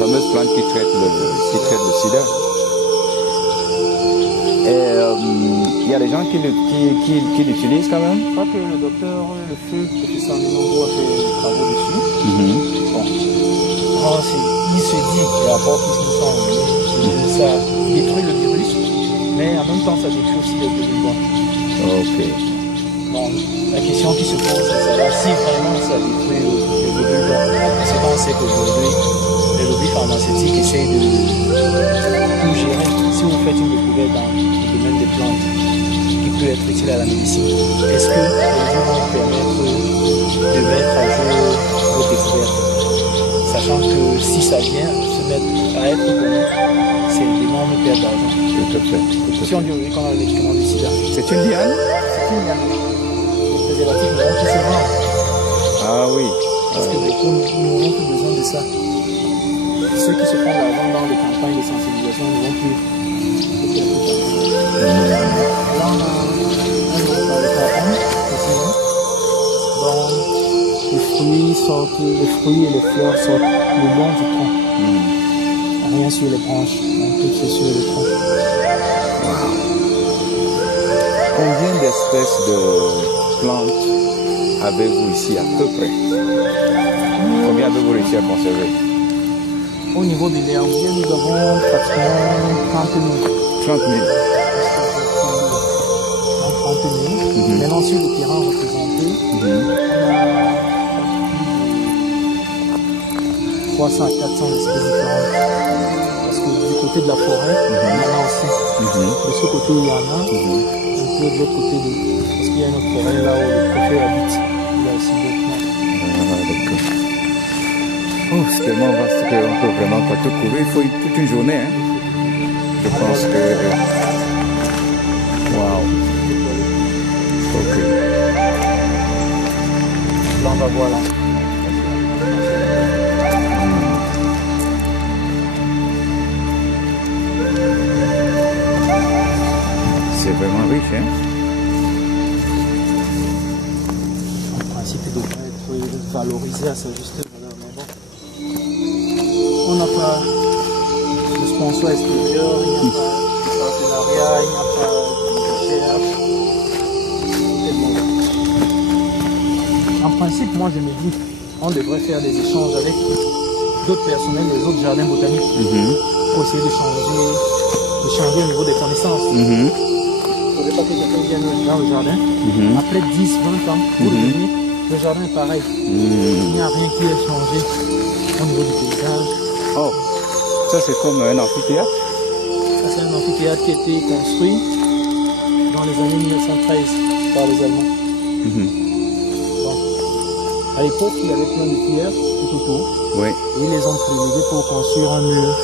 fameuse plante qui traite le sida. Et il y a des gens qui l'utilisent quand même. Je crois que le docteur Le Feu, professeur Nombo, a fait des travaux dessus. Bon. Il se dit, les rapports qui nous sont envoyés, que ça détruit le virus, mais en même temps ça détruit aussi les cellules blanches. Ok. Bon, la question qui se pose, c'est de savoir si vraiment ça détruit les globules blancs. Parce qu'on sait qu'aujourd'hui, les lobbies pharmaceutiques essayent de tout gérer. Si vous faites une découverte dans le domaine des plantes qui peut être utile à la médecine, est-ce que les gens vont vous permettre de mettre à jour vos découvertes? Sachant que si ça vient se mettre à être connu, c'est une énorme perte d'argent. Tout à fait. Si on dit aujourd'hui qu'on a le médicament du sida, c'est une liane? c'est une liane. Les préservatifs n'auront plus se vendre. Ah oui. Parce que beaucoup n'auront plus besoin de ça. Ceux qui se font de l'argent dans les campagnes de sensibilisation ne vont plus. Là, on a un autre par le carbone, précisément. Donc, les fruits et les fleurs sortent le long du tronc. Rien sur les branches, donc tout c'est sur le tronc. Wow. Combien d'espèces de plantes avez-vous ici à peu près? Combien avez-vous réussi à conserver? Au niveau des néanmoins, nous avons pratiquement 30 000. 30 000. 30 000. Maintenant, sur le terrain représenté, on a 300 à 400 espèces différentes. Parce que du côté de la forêt, il y en a aussi. De ce côté, il y en a. Un peu de l'autre côté, parce qu'il y a une autre forêt là où le préfet habite. Il y a aussi d'autres plantes. Ah, d'accord. Oh, c'est tellement vaste qu'on ne peut vraiment pas tout couvrir. Il faut toute une journée. Hein. Je pense que... Waouh. Ok. Là, on va voir là. C'est vraiment riche, hein? En principe, il devrait être valorisé à sa juste valeur. Mais bon, on n'a pas de sponsor extérieur, il n'y a pas de partenariat, il n'y a pas de recherche. En principe, moi je me dis, on devrait faire des échanges avec d'autres personnels des autres jardins botaniques pour essayer d'échanger au niveau des connaissances. Il ne faudrait pas que quelqu'un vienne dans le jardin, après 10, 20 ans, pour revenir, le jardin est pareil. Il n'y a rien qui ait changé au niveau du paysage. Oh, ça c'est comme un amphithéâtre? Ça c'est un amphithéâtre qui a été construit dans les années 1913 par les Allemands. Bon. À l'époque, il y avait plein de pierres tout autour. Oui. Et ils les ont prélevé pour construire un mur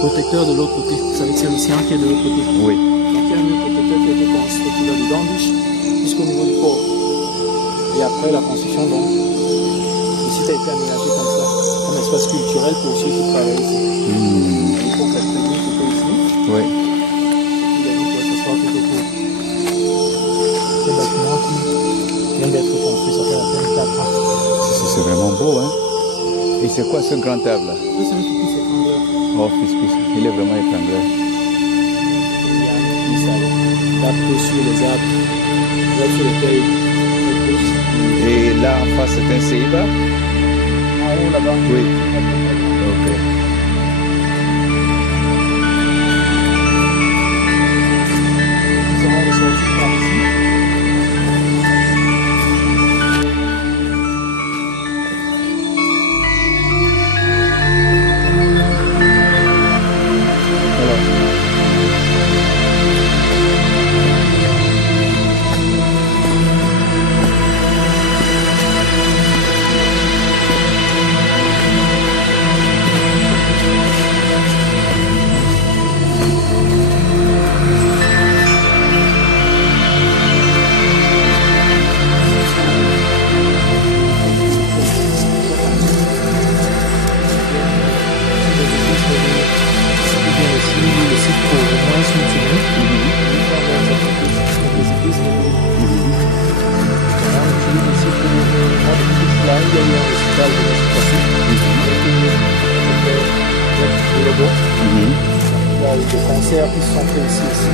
protecteur de l'autre côté. Vous savez que c'est l'océan qui est de l'autre côté. Oui. Donc il y a un mur protecteur qui a été construit là-dedans, jusqu'au niveau du port. Et après la construction, donc, le site a été aménagé comme ça, comme espace culturel pour ceux qui travaillent ici. Et pour faire tenir tout ici. Oui. Il y a une pour s'asseoir tout autour. C'est un bâtiment qui vient d'être construit, ça fait à peine 4 ans. C'est vraiment beau, hein? Et c'est quoi ce grand arbre là? Oui, c'est un petit peu étrangleur. Oh, fils, il est vraiment étrangleur. Il y a un petit salon, l'arbre sur les arbres, les arbres sur lesquels les poussent. Et là en face c'est un ceiba? En haut là-bas. Oui. Ok. Nous avons ressorti par ici. de Lobo. Il y a eu des concerts qui se sont faits ici aussi,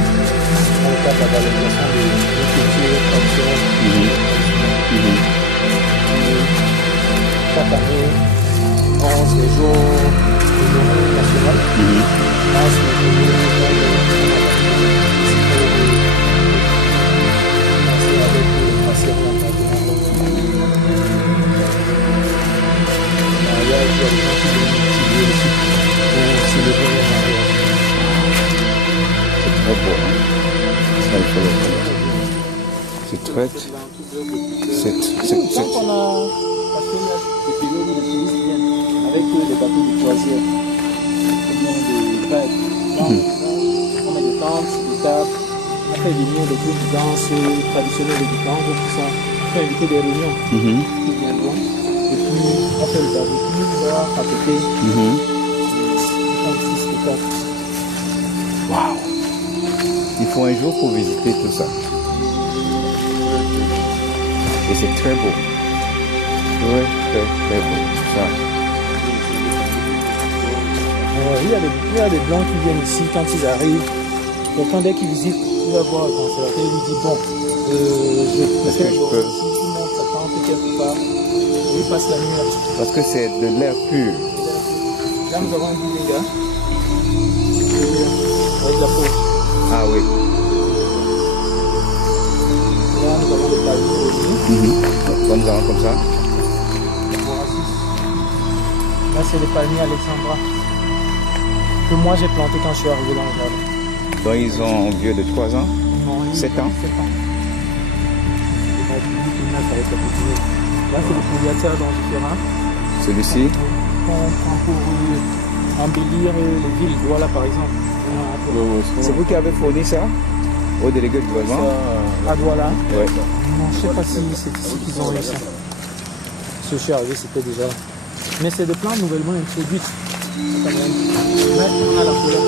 dans le cadre de la valorisation des cultures traditionnelles. Et chaque année, 11 les journées nationales. 11 les journées avec les brasseries en tant que il y a des gens qui viennent utiliser le site pour célébrer les mariages. C'est très beau, hein? Ça, il faut le connaître. C'est très... Tant qu'on a... Parce qu'il y a des périodes où les touristes viennent avec les bateaux de croisière, ou bien des vagues. On met des tentes, des tables, on fait venir des groupes de danse traditionnels et différents groupes qui sont fait inviter des réunions qui viendront. Et puis on fait le barbecue, là, à côté. On fait un petit spectacle. Waouh! Il faut un jour pour visiter tout ça. Et c'est très beau. Oui, très beau. Ça. Il y a des blancs qui viennent ici quand ils arrivent. Pourtant, dès qu'ils visitent, il va voir le conservateur. Il lui dit bon, je préfère ici, tout le monde s'attend quelque part. Et il passe la nuit là. Parce que c'est de l'air pur. Là, nous avons un bilingue avec la peau. Ah oui. Là, nous avons des palmiers aussi. Nous avons comme ça. Là, c'est les palmiers Alexandra que moi j'ai planté quand je suis arrivé dans le jardin. Donc ils ont vieux de 3 ans? Non, 7 ans? 7 ans. Et donc, avec la petite. Là, c'est le polyatère d'Angifera. Celui-ci? Qu'on prend pour embellir les villes. Voilà, par exemple. C'est vous qui avez fourni ça au délégué de gouvernement? À Douala. Ouais. Non, je ne sais pas si c'est ici qu'ils ont eu ça. Si je suis arrivé, c'était déjà. Mais c'est des plantes nouvellement introduites. Là, on a la couleur.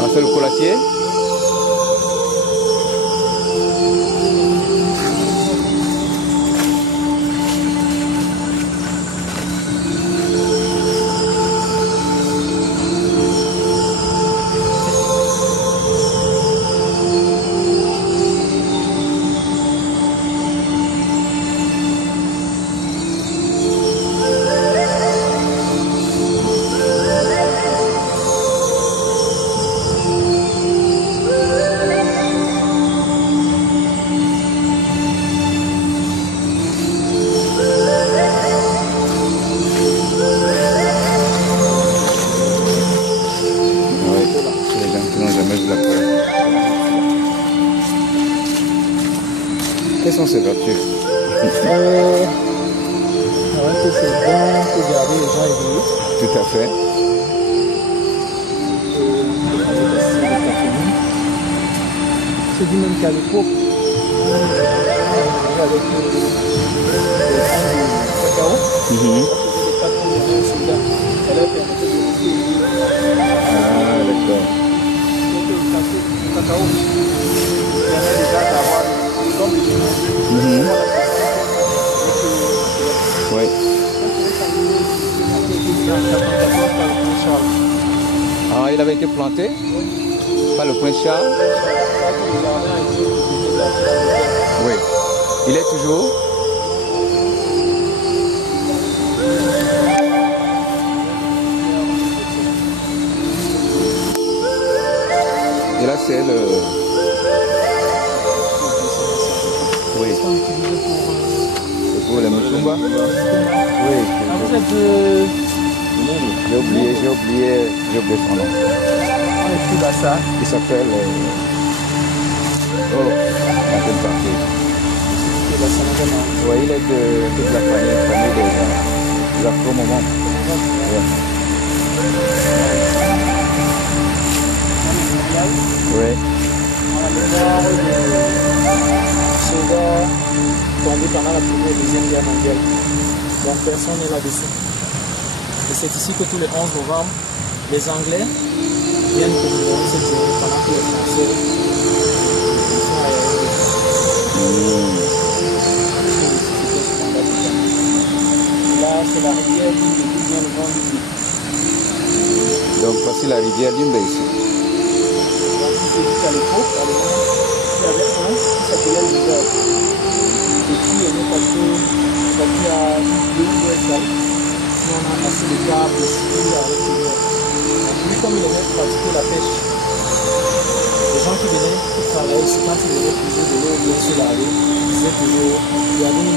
Ah, c'est le colatier? Quelles sont ces vertus? Que c'est bon pour garder les gens éveillés. Tout à fait. Je dis même qu'à l'époque, avec le cacao, elle a permis de Ah, d'accord. le cacao permet déjà d'avoir des hommes de Oui. Ah, il avait été planté par le prince Charles? Oui. Il est toujours? Et là, c'est le... Oui. C'est pour les Mutumba? Oui. En fait, J'ai oublié son nom. on écrit ça. Il s'appelle... Oh, on peut le partir. Oui, il est de la famille des Afro-Moments. Oui. En mémoire de soldats tombés pendant la Première et Deuxième Guerre mondiale. Donc personne n'est là-dessus. Et c'est ici que tous les 11 novembre, les Anglais viennent commémorer cette journée pendant que les Français sont Là, c'est la rivière d'où vient le nom du Donc voici la rivière Limbe ici. Donc ici, jusqu'à l'époque, il y avait un qui s'appelait le rivière. Et puis, on est passé, donc il y a deux ou deux salles. Puis on a passé le câble, le civil avec le rivière. Donc lui, comme il aimait pratiquer la pêche, les gens qui venaient pour travailler, c'est quand ils venaient puiser de l'eau bien se laver, ils disaient toujours, il y avait une